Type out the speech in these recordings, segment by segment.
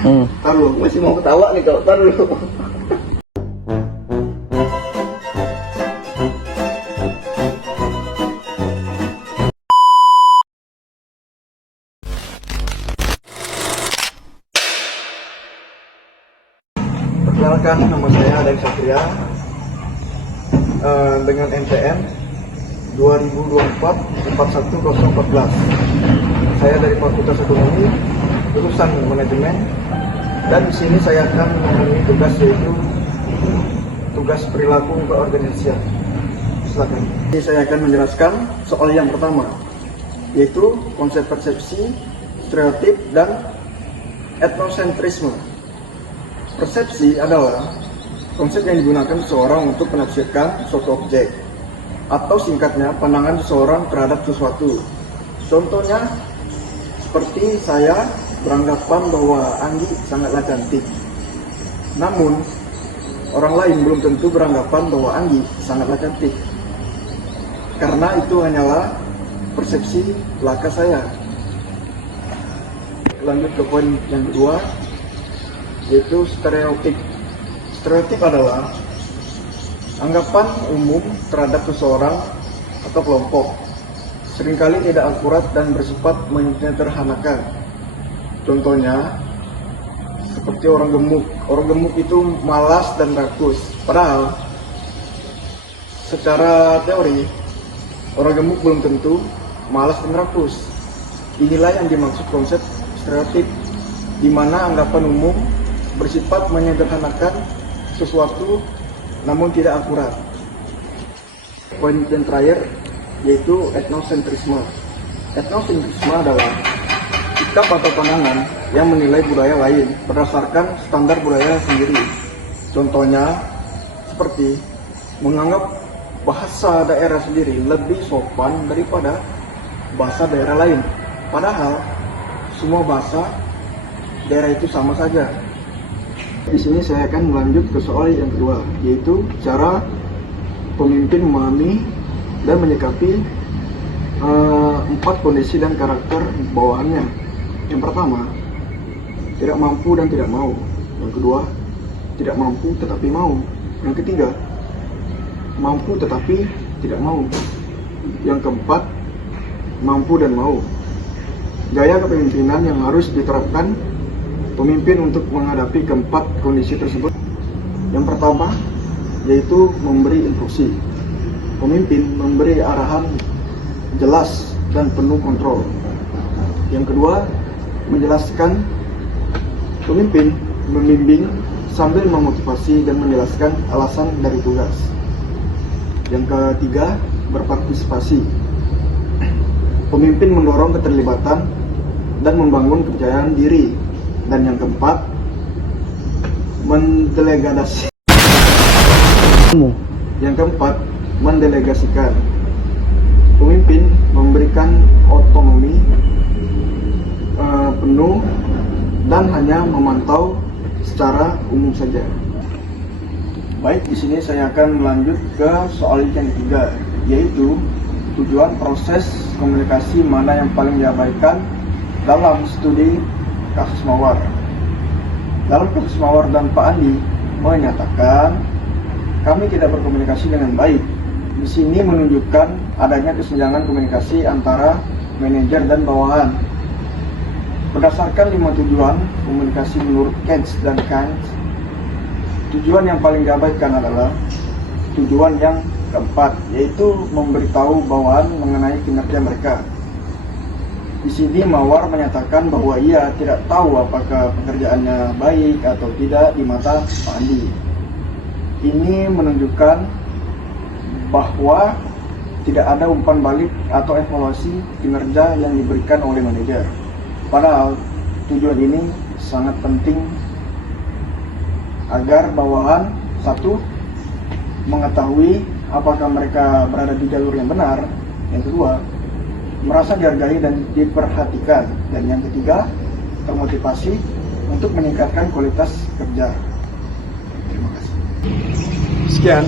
Tar dulu, masih mau ketawa nih kalau tar dulu. Perkenalkan, nama saya Adek Satria dengan NPM 2024-41014. Saya dari Fakultas Ekonomi, jurusan Manajemen, dan di sini saya akan memenuhi tugas, yaitu tugas perilaku keorganisasian. Silakan. Ini saya akan menjelaskan soal yang pertama, yaitu konsep persepsi, stereotip, dan etnosentrisme. Persepsi adalah konsep yang digunakan seseorang untuk menafsirkan suatu objek, atau singkatnya pandangan seseorang terhadap sesuatu. Contohnya, seperti saya beranggapan bahwa Anggi sangatlah cantik. Namun, orang lain belum tentu beranggapan bahwa Anggi sangatlah cantik. Karena itu hanyalah persepsi belaka saya. Lanjut ke poin yang kedua, yaitu stereotip. Stereotip adalah anggapan umum terhadap seseorang atau kelompok, seringkali tidak akurat dan bersifat menyederhanakan. Contohnya, seperti orang gemuk. Orang gemuk itu malas dan rakus. Padahal, secara teori, orang gemuk belum tentu malas dan rakus. Inilah yang dimaksud konsep stereotip, di mana anggapan umum bersifat menyederhanakan sesuatu namun tidak akurat. Poin yang terakhir, yaitu etnosentrisme. Etnosentrisme adalah sikap atau pandangan yang menilai budaya lain berdasarkan standar budaya sendiri. Contohnya, seperti menganggap bahasa daerah sendiri lebih sopan daripada bahasa daerah lain. Padahal, semua bahasa daerah itu sama saja. Di sini saya akan melanjut ke soal yang kedua, yaitu cara pemimpin memahami dan menyikapi 4 kondisi dan karakter bawahannya. Yang pertama, tidak mampu dan tidak mau. Yang kedua, tidak mampu tetapi mau. Yang ketiga, mampu tetapi tidak mau. Yang keempat, mampu dan mau. Gaya kepemimpinan yang harus diterapkan pemimpin untuk menghadapi keempat kondisi tersebut. Yang pertama, yaitu memberi instruksi. Pemimpin memberi arahan jelas dan penuh kontrol. Yang kedua, menjelaskan. Pemimpin membimbing sambil memotivasi dan menjelaskan alasan dari tugas. Yang ketiga, berpartisipasi. Pemimpin mendorong keterlibatan dan membangun kepercayaan diri. Dan yang keempat, mendelegasi. Yang keempat, mendelegasikan. Pemimpin memberikan otonomi penuh dan hanya memantau secara umum saja. Baik, di sini saya akan melanjut ke soal yang ketiga, yaitu tujuan proses komunikasi mana yang paling diabaikan dalam studi kasus Mawar. Dalam kasus Mawar dan Pak Andi menyatakan kami tidak berkomunikasi dengan baik. Di sini menunjukkan adanya kesenjangan komunikasi antara manajer dan bawahan. Berdasarkan 5 tujuan komunikasi menurut Keynes dan Kant, tujuan yang paling diabaikan adalah tujuan yang keempat, yaitu memberitahu bawahan mengenai kinerja mereka. Di sini Mawar menyatakan bahwa ia tidak tahu apakah pekerjaannya baik atau tidak di mata Pak Andi. Ini menunjukkan bahwa tidak ada umpan balik atau evaluasi kinerja yang diberikan oleh manajer. Padahal tujuan ini sangat penting agar bawahan, satu, mengetahui apakah mereka berada di jalur yang benar. Yang kedua, merasa dihargai dan diperhatikan. Dan yang ketiga, termotivasi untuk meningkatkan kualitas kerja. Terima kasih. Sekian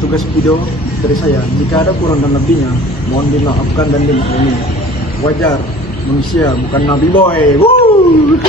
tugas video dari saya. Jika ada kurang dan lebihnya, mohon dimaafkan dan dimaklumi. Wajar, manusia bukan Nabi Boy. Woo!